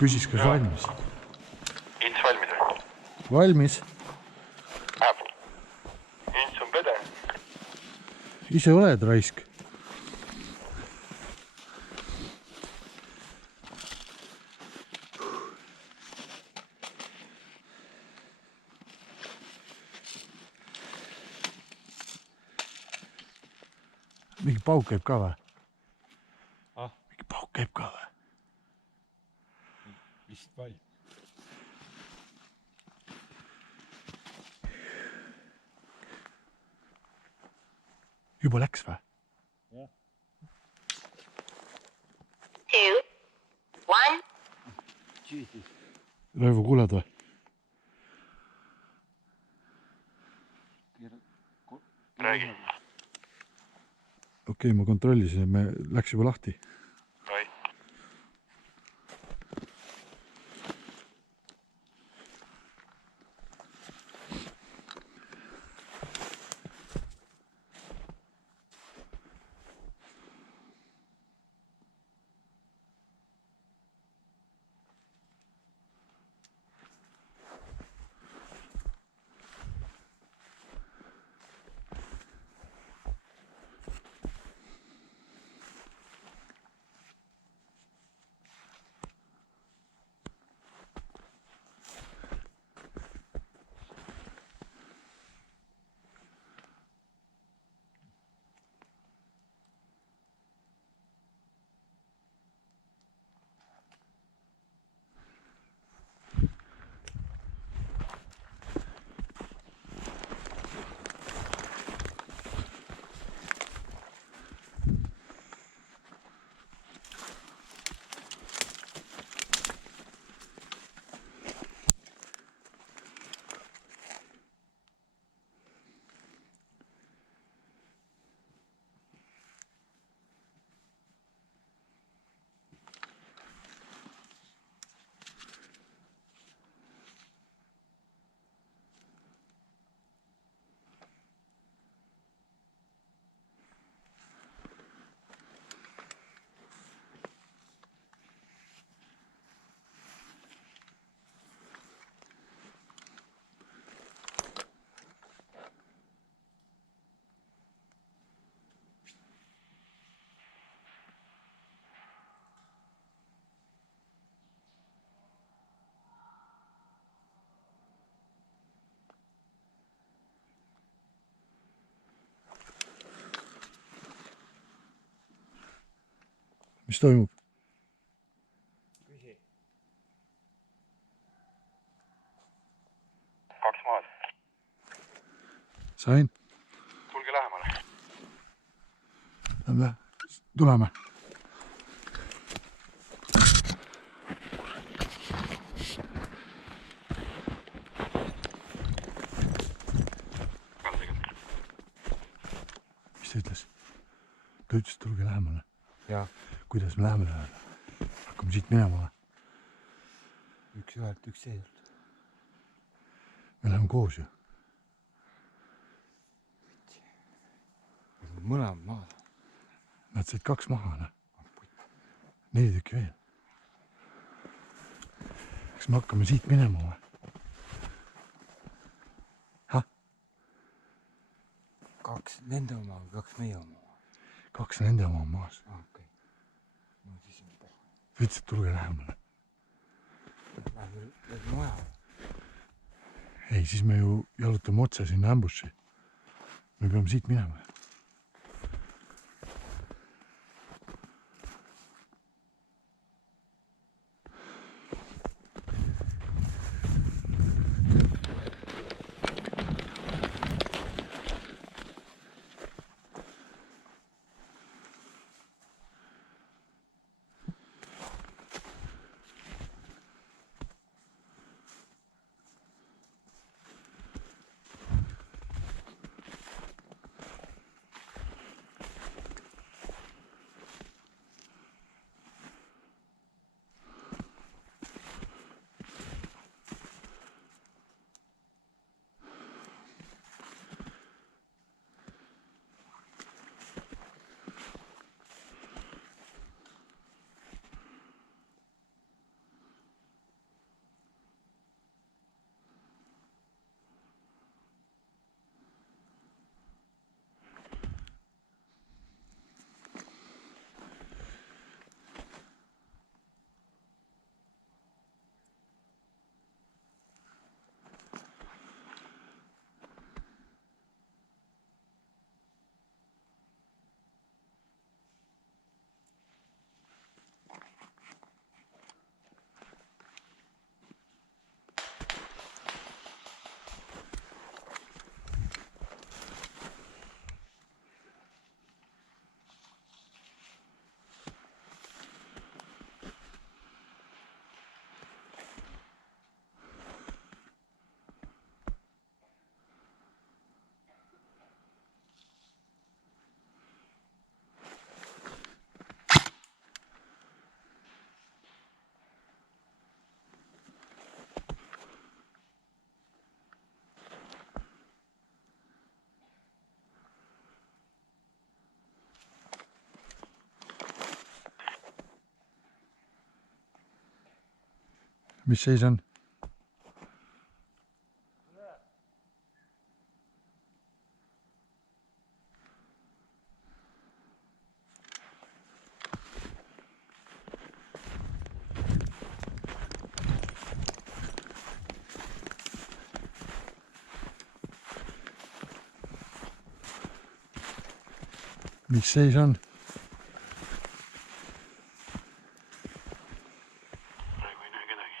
Küsis, kas valmis. Ints valmis või? Valmis. Ints on pede. Ise oled raisk. Mingi pauk käib ka või? Mingi pauk käib ka või? Vist vaid. Juba läks või? Jah. 2, 1. Jesus. Raivo, kuuled või? Räägi. Okei, ma kontrollisin, et me läks juba lahti. Oi. Mis toimub? Küsi. 2 maad. Sain? Tulge lähemale. Lähme, tuleme. Mis ta ütles? Ta ütles, tulge lähemale. Jah. Kuidas me läheme lähemale? Hakkame siit minema. Üks ühelt, üks teiselt. Me läheme koos ju. Mõlemad maad. Nad said 2 maha, noh. 4 tükki veel. Kas me hakkame siit minema või? 2 nende oma või 2 meie oma? 2 nende oma on maas. Okei. No siis on paha. Ta ütles, et tulge lähemale. Lähme maja. Ei, siis me ju jalutame otse sinna ämbussi. Me peame siit minema. mis seis on? Mis seis on? praegu ei näe kedagi.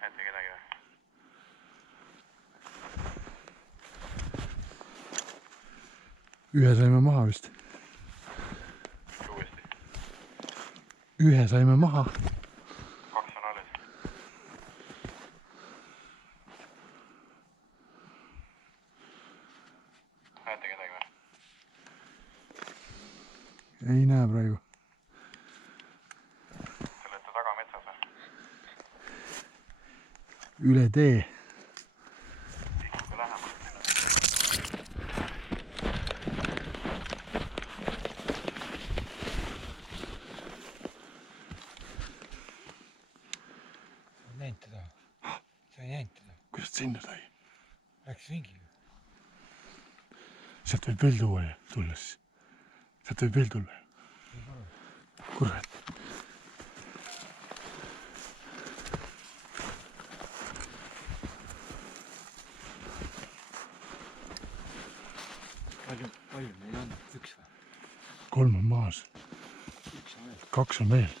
Näete kedagi või? Ühe saime maha vist. Uuesti. Ühe saime maha. 2 on alles. Näete kedagi või? Ei näe praegu. Te olete taga metsas või? Üle tee. Liiguge lähemalt. Sa ei näinud teda? Sa ei näinud teda? Kuidas ta sinna sai? Läks ringi ju. Sealt võib veel tuua ja tulla siis. Sealt võib veel tulla. Kurat. Palju meil on? 1 või? 3 on maas. 1 on veel. 2 on veel.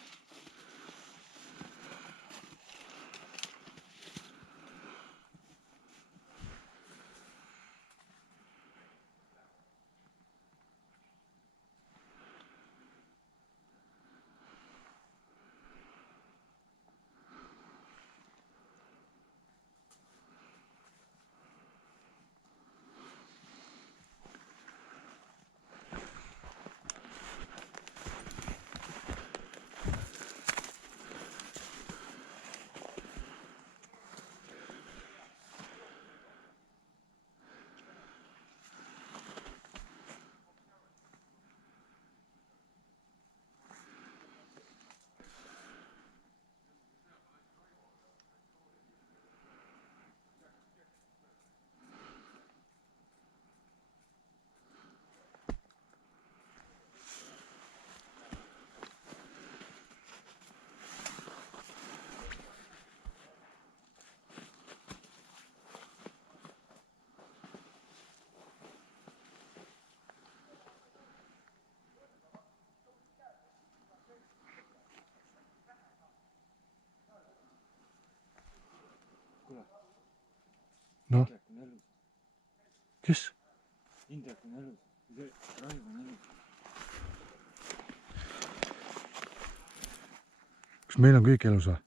Noh. Indrek on elus. Kes? Indrek on elus. Raivo on elus. Kas meil on kõik elus või?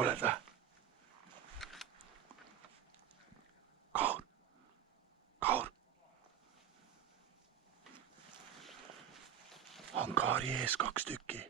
Kuuled või? Kaur. Kaur. Ankaari ees 2 tükki.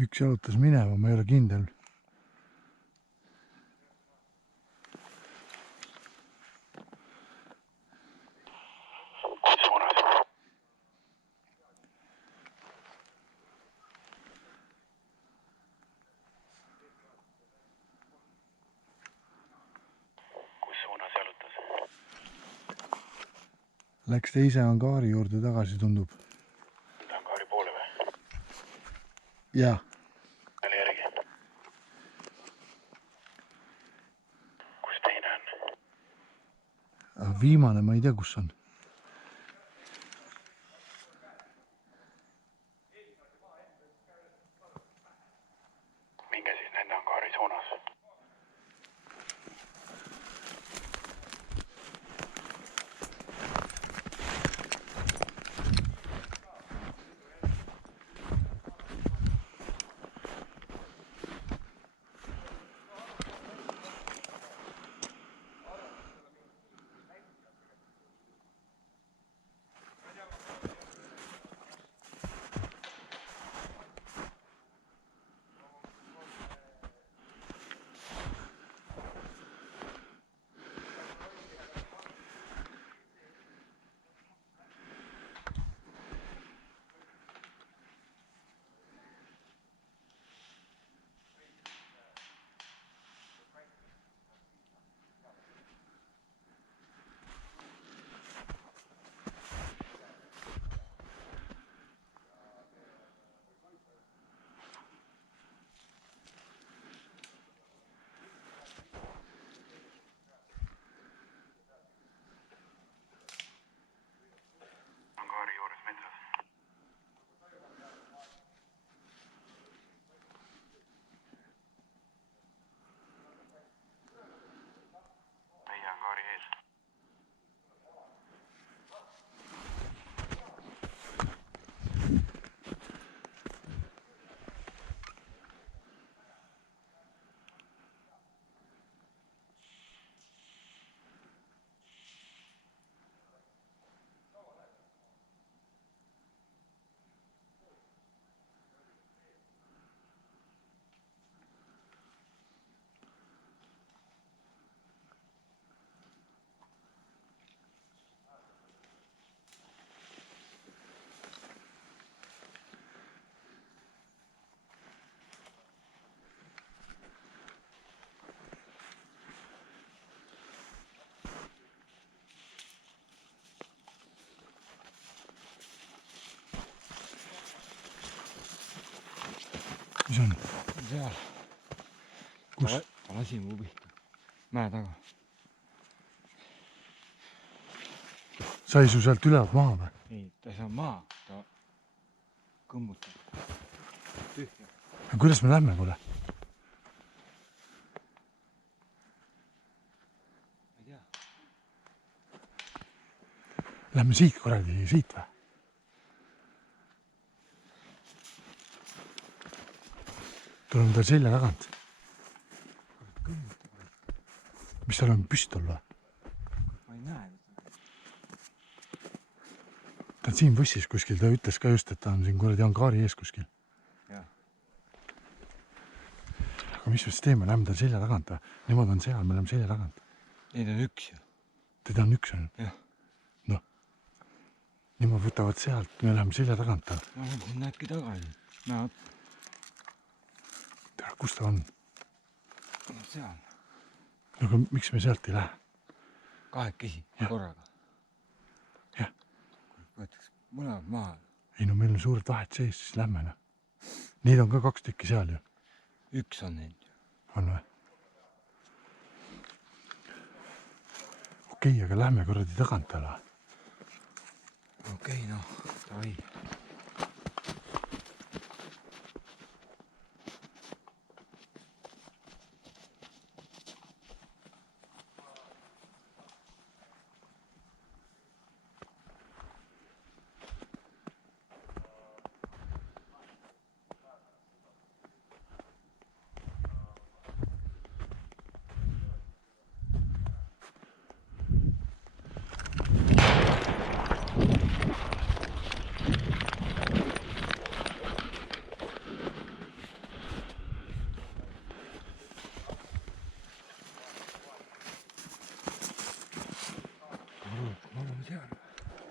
Üks jalutas minema, ma ei ole kindel. Läks teise angaari juurde tagasi, tundub. Angaari poole või? Jaa. Oli järgi. Kus teine on? Viimane ma ei tea, kus on. Minge siis nende angaari suunas. Angaari juures metsas. Meie angaari ees. Mis on? Seal. Kus? Ta lasi mu pihta. Mäe taga. Sai su sealt ülevalt maha või? Ei, ta ei saa maa. Ta kõmmutab. Tühja. Kuidas me lähme, kuule? Ma ei tea. Lähme siit korraldi, siit või? Tuleme tal selja tagant. Mis tal on, püstol või? Ma ei näe. Ta on siin bussis kuskil, ta ütles ka just, et ta on siin kuradi angaari ees kuskil. Jah. Aga mis me siis teeme, lähme tal selja tagant või? Nemad on seal, me läheme selja tagant. Neid on üks ju. Teda on üks ainult. Jah. Noh. Nemad võtavad sealt, me läheme selja tagant. Ma lähen sinna äkki tagasi. Näe, Tere, kus ta on? seal. Aga miks me sealt ei lähe? Kahekesi Jah. korraga. Jah. Võetaks mõlemad maha. Ei no meil on suured vahed sees, siis lähme noh. Neid on ka 2 tükki seal ju. Üks on neid. On või? Okei, aga lähme kuradi tagant ala. Okei, noh, davai.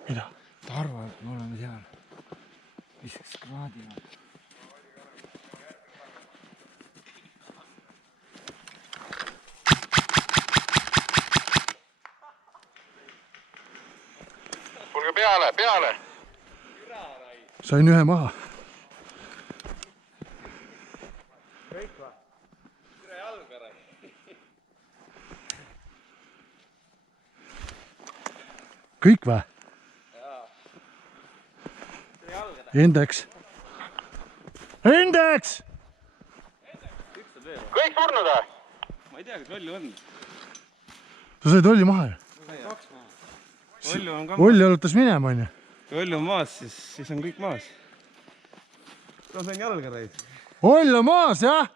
Mida? Ta arvab, et me oleme seal. Visaks kraadi all. aga peale. Sain ühe maha. Kõik või? Indeks. Indeks! Kõik surnud või? Ma ei tea, kas Olli on. Sa said Olli maha ju? Olli on ka Olli jalutas minema, on ju? Kui Olli on maas, siis on kõik maas. Ma sain jalga reis. Oll on maas, jah?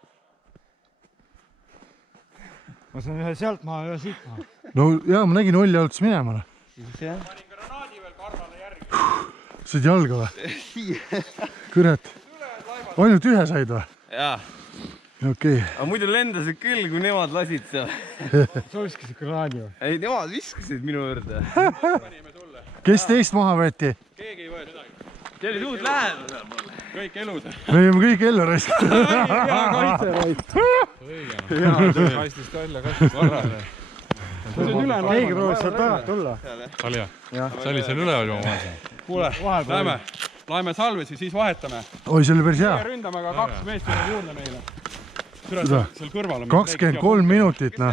ma saan ühe sealt maha, ühe siit maha. No jaa, ma nägin, Olli jalutas minema. Jah. Said jalga või? Kurat. Ainult ühe said või? Jaa. Okei. Aga muidu lendasid küll, kui nemad lasid seal. sa viskasid kraani või? Ei, nemad viskasid minu juurde. Kes teist maha võeti? Keegi ei võetud. See oli suht lähedal. Kõik elud. Me võime kõik ellu raiskada. kaistist välja, kaistist varrale. keegi proovis sealt tagant tulla. oli jah? See oli seal üleval juba maas. Kuule, lähme salvesse, siis vahetame. Oi, see oli päris hea. Ründame ka 2 meest juurde meile. Seda. Seal kõrval on 23 minutit, noh.